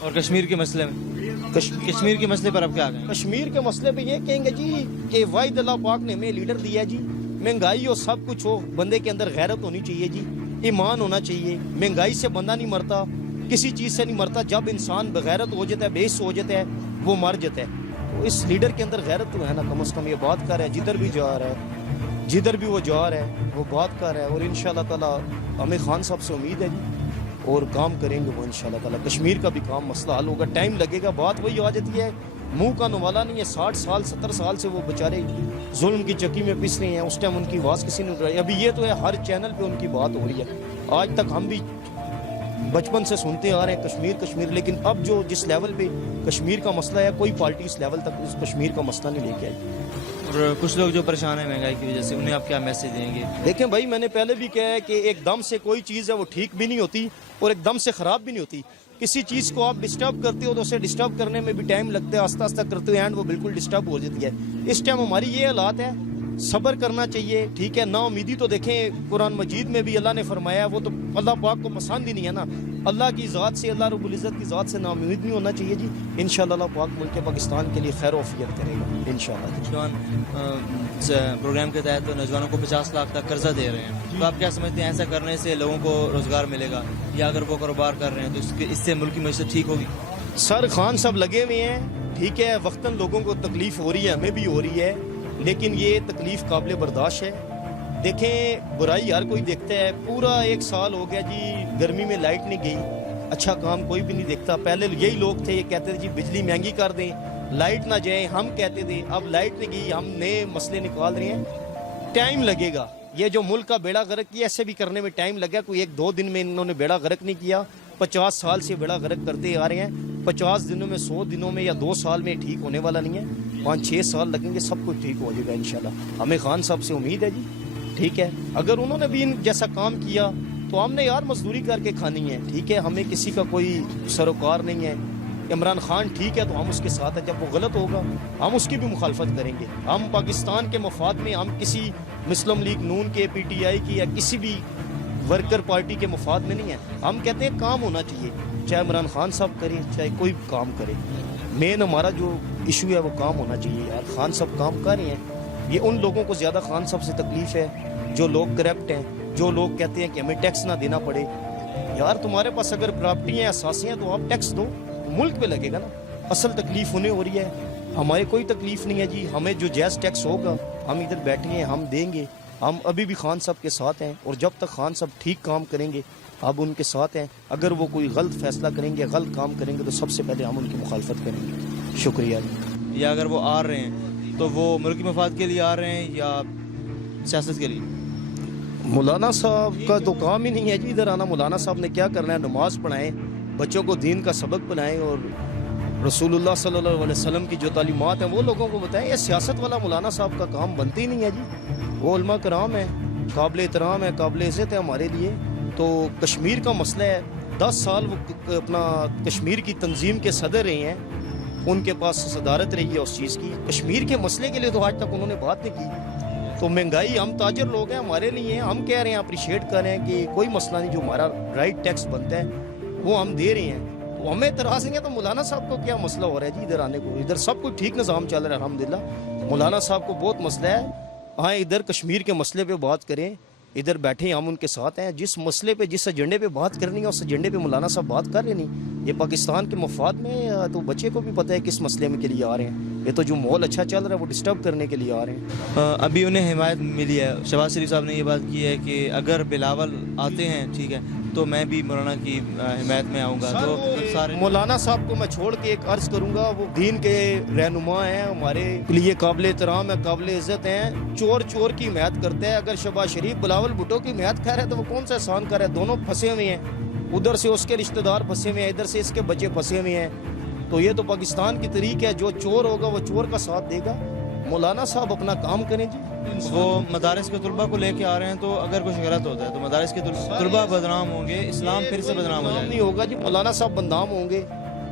اور کشمیر کے مسئلے میں کشمیر کے مسئلے پر اب کیا کہیں؟ کشمیر کے مسئلے پہ یہ کہیں گے جی کہ واحد اللہ پاک نے ہمیں لیڈر دیا جی، مہنگائی ہو سب کچھ ہو، بندے کے اندر غیرت ہونی چاہیے جی، ایمان ہونا چاہیے. مہنگائی سے بندہ نہیں مرتا، کسی چیز سے نہیں مرتا. جب انسان بغیرت ہو جاتا ہے، بے حس ہو جاتا ہے، وہ مر جاتا ہے. تو اس لیڈر کے اندر غیرت تو ہے نا، کم از کم یہ بات کر رہا ہے، جدھر بھی جا رہا ہے، جدھر بھی وہ جا رہا ہے وہ بات کر رہا ہے. اور انشاءاللہ تعالی ہمیں خان صاحب سے امید ہے جی، اور کام کریں گے وہ انشاءاللہ تعالی. کشمیر کا بھی کام مسئلہ حل ہوگا، ٹائم لگے گا. بات وہی آ جاتی ہے، منہ کا نوالا نہیں ہے. 60 سال 70 سال سے وہ بیچارے ظلم کی چکی میں پس رہے ہیں. اس ٹائم ان کی آواز کسی نے اٹھائی. ابھی یہ تو ہے ہر چینل پہ ان کی بات ہو رہی ہے. آج تک ہم بھی بچپن سے سنتے آ رہے ہیں کشمیر کشمیر، لیکن اب جو جس لیول پہ کشمیر کا مسئلہ ہے، کوئی پارٹی اس لیول تک اس کشمیر کا مسئلہ نہیں لے کے آئی. اور کچھ لوگ جو پریشان ہیں مہنگائی کی وجہ سے، انہیں آپ کیا میسج دیں گے؟ دیکھیں بھائی، میں نے پہلے بھی کہا ہے کہ ایک دم سے کوئی چیز ہے وہ ٹھیک بھی نہیں ہوتی اور ایک دم سے خراب بھی نہیں ہوتی. کسی چیز کو آپ ڈسٹرب کرتے ہو تو اسے ڈسٹرب کرنے میں بھی ٹائم لگتا ہے، آہستہ آہستہ کرتے ہوئے اینڈ وہ بالکل ڈسٹرب ہو جاتی ہے. اس ٹائم ہماری یہ حالات ہے، صبر کرنا چاہیے. ٹھیک ہے، نا امیدی تو دیکھیں قرآن مجید میں بھی اللہ نے فرمایا، وہ تو اللہ پاک کو پسند ہی نہیں ہے نا. اللہ کی ذات سے، اللہ رب العزت کی ذات سے نا امید نہیں ہونا چاہیے جی. انشاءاللہ اللہ پاک ملک پاکستان کے لیے خیر و عافیت کرے گا انشاءاللہ. نوجوان پروگرام کے تحت نوجوانوں کو 50 لاکھ تک قرضہ دے رہے ہیں، تو آپ کیا سمجھتے ہیں ایسا کرنے سے لوگوں کو روزگار ملے گا، یا اگر وہ کاروبار کر رہے ہیں تو اس سے ملک کی معیشت ٹھیک ہوگی؟ سر خان صاحب لگے ہوئے ہیں، ٹھیک ہے، وقتاً لوگوں کو تکلیف ہو رہی ہے، ہمیں بھی ہو رہی ہے، لیکن یہ تکلیف قابل برداشت ہے. دیکھیں برائی ہر کوئی دیکھتا ہے. پورا 1 سال ہو گیا جی، گرمی میں لائٹ نہیں گئی، اچھا کام کوئی بھی نہیں دیکھتا. پہلے یہی لوگ تھے، یہ کہتے تھے جی بجلی مہنگی کر دیں، لائٹ نہ جائے، ہم کہتے تھے. اب لائٹ نہیں گئی، ہم نئے مسئلے نکال رہے ہیں. ٹائم لگے گا. یہ جو ملک کا بیڑا غرق کیا، ایسے بھی کرنے میں ٹائم لگا. کوئی 1-2 دن میں انہوں نے بیڑا غرق نہیں کیا، 50 سال سے بیڑا غرق کرتے آ رہے ہیں. 50 دنوں میں، 100 دنوں میں یا 2 سال میں ٹھیک ہونے والا نہیں ہے. 5-6 سال لگیں گے، سب کچھ ٹھیک ہو جائے گا انشاءاللہ. ہمیں خان صاحب سے امید ہے جی. ٹھیک ہے، اگر انہوں نے بھی ان جیسا کام کیا تو ہم نے یار مزدوری کر کے کھانی ہے. ٹھیک ہے، ہمیں کسی کا کوئی سروکار نہیں ہے. عمران خان ٹھیک ہے تو ہم اس کے ساتھ ہیں، جب وہ غلط ہوگا ہم اس کی بھی مخالفت کریں گے. ہم پاکستان کے مفاد میں، ہم کسی مسلم لیگ نون کے، پی ٹی آئی کی یا کسی بھی ورکر پارٹی کے مفاد میں نہیں ہے. ہم کہتے ہیں کام ہونا چاہیے، چاہے عمران خان صاحب کریں چاہے کوئی کام کرے. مین ہمارا جو ایشو ہے وہ کام ہونا چاہیے. یار خان صاحب کام کر رہے ہیں. یہ ان لوگوں کو زیادہ خان صاحب سے تکلیف ہے جو لوگ کرپٹ ہیں، جو لوگ کہتے ہیں کہ ہمیں ٹیکس نہ دینا پڑے. یار تمہارے پاس اگر پراپرٹی ہیں، اثاثے ہیں، تو آپ ٹیکس دو، ملک پہ لگے گا نا. اصل تکلیف انہیں ہو رہی ہے، ہمارے کوئی تکلیف نہیں ہے جی. ہمیں جو جائز ٹیکس ہوگا ہم ادھر بیٹھے ہیں، ہم دیں گے. ہم ابھی بھی خان صاحب کے ساتھ ہیں، اور جب تک خان صاحب ٹھیک کام کریں گے اب ان کے ساتھ ہیں. اگر وہ کوئی غلط فیصلہ کریں گے، غلط کام کریں گے، تو سب سے پہلے ہم ان کی مخالفت کریں گے. شکریہ جی. یا اگر وہ آ رہے ہیں تو وہ ملکی مفاد کے لیے آ رہے ہیں یا سیاست کے لیے؟ مولانا صاحب کا تو کام ہی نہیں ہے جی ادھر آنا. مولانا صاحب نے کیا کرنا ہے؟ نماز پڑھائیں، بچوں کو دین کا سبق پڑھائیں، اور رسول اللہ صلی اللہ علیہ وسلم کی جو تعلیمات ہیں وہ لوگوں کو بتائیں. یہ سیاست والا مولانا صاحب کا کام بنتی ہی نہیں ہے جی. وہ علماء کرام ہیں، قابل احترام ہے، قابل عزت ہے ہمارے لیے. تو کشمیر کا مسئلہ ہے، 10 سال وہ اپنا کشمیر کی تنظیم کے صدر رہے ہیں، ان کے پاس صدارت رہی ہے اس چیز کی. کشمیر کے مسئلے کے لیے تو آج تک انہوں نے بات نہیں کی. تو مہنگائی، ہم تاجر لوگ ہیں، ہمارے لیے ہم کہہ رہے ہیں، اپریشیٹ کر رہے ہیں کہ کوئی مسئلہ نہیں، جو ہمارا رائٹ ٹیکس بنتا ہے وہ ہم دے رہے ہیں. تو ہمیں اعتراض نہیں ہے. تو مولانا صاحب کو کیا مسئلہ ہو رہا ہے جی ادھر آنے کو؟ ادھر سب کچھ ٹھیک نظام چل رہا ہے الحمدللہ. مولانا صاحب کو بہت مسئلہ ہے، آئیں ادھر کشمیر کے مسئلے پہ بات کریں، ادھر بیٹھیں، ہم ان کے ساتھ ہیں. جس مسئلے پہ، جس ایجنڈے پہ بات کرنی ہے اس ایجنڈے پہ مولانا صاحب بات کر رہے نہیں. یہ پاکستان کے مفاد میں، تو بچے کو بھی پتہ ہے کس مسئلے میں کے لیے آ رہے ہیں. یہ تو جو ماحول اچھا چل رہا ہے وہ ڈسٹرب کرنے کے لیے آ رہے ہیں. ابھی انہیں حمایت ملی ہے، شہباز شریف صاحب نے یہ بات کی ہے کہ اگر بلاول آتے ہیں ٹھیک ہے تو میں بھی مولانا کی حمایت میں آؤں گا. تو سارے مولانا صاحب کو میں چھوڑ کے ایک عرض کروں گا، وہ دین کے رہنما ہیں، ہمارے لیے قابل احترام ہے، قابل عزت ہیں. چور چور کی حمایت کرتے ہیں. اگر شہباز شریف بلاول بھٹو کی حمایت کر رہے ہیں تو وہ کون سا احسان کر رہے ہیں؟ دونوں پھنسے ہوئے ہیں، ادھر سے اس کے رشتہ دار پھنسے ہوئے ہیں، ادھر سے اس کے بچے پھنسے ہوئے ہیں. تو یہ تو پاکستان کی طریق ہے، جو چور ہوگا وہ چور کا ساتھ دے گا. مولانا صاحب اپنا کام کریں جی. وہ مدارس کے طلباء کو لے کے آ رہے ہیں، تو اگر کچھ غلط ہوتا ہے تو مدارس کے طلباء بدنام ہوں گے، اسلام پھر سے بدنام ہو جائے گا. نہیں ہوگا جی، مولانا صاحب بدنام ہوں گے،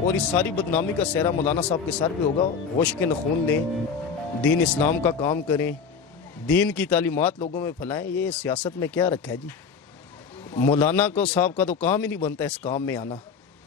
اور اس ساری بدنامی کا سہرا مولانا صاحب کے سر پہ ہوگا. ہوش کے نخون لیں، دین اسلام کا کام کریں، دین کی تعلیمات لوگوں میں پھیلائیں. یہ سیاست میں کیا رکھا ہے جی؟ مولانا کو صاحب کا تو کام ہی نہیں بنتا اس کام میں آنا.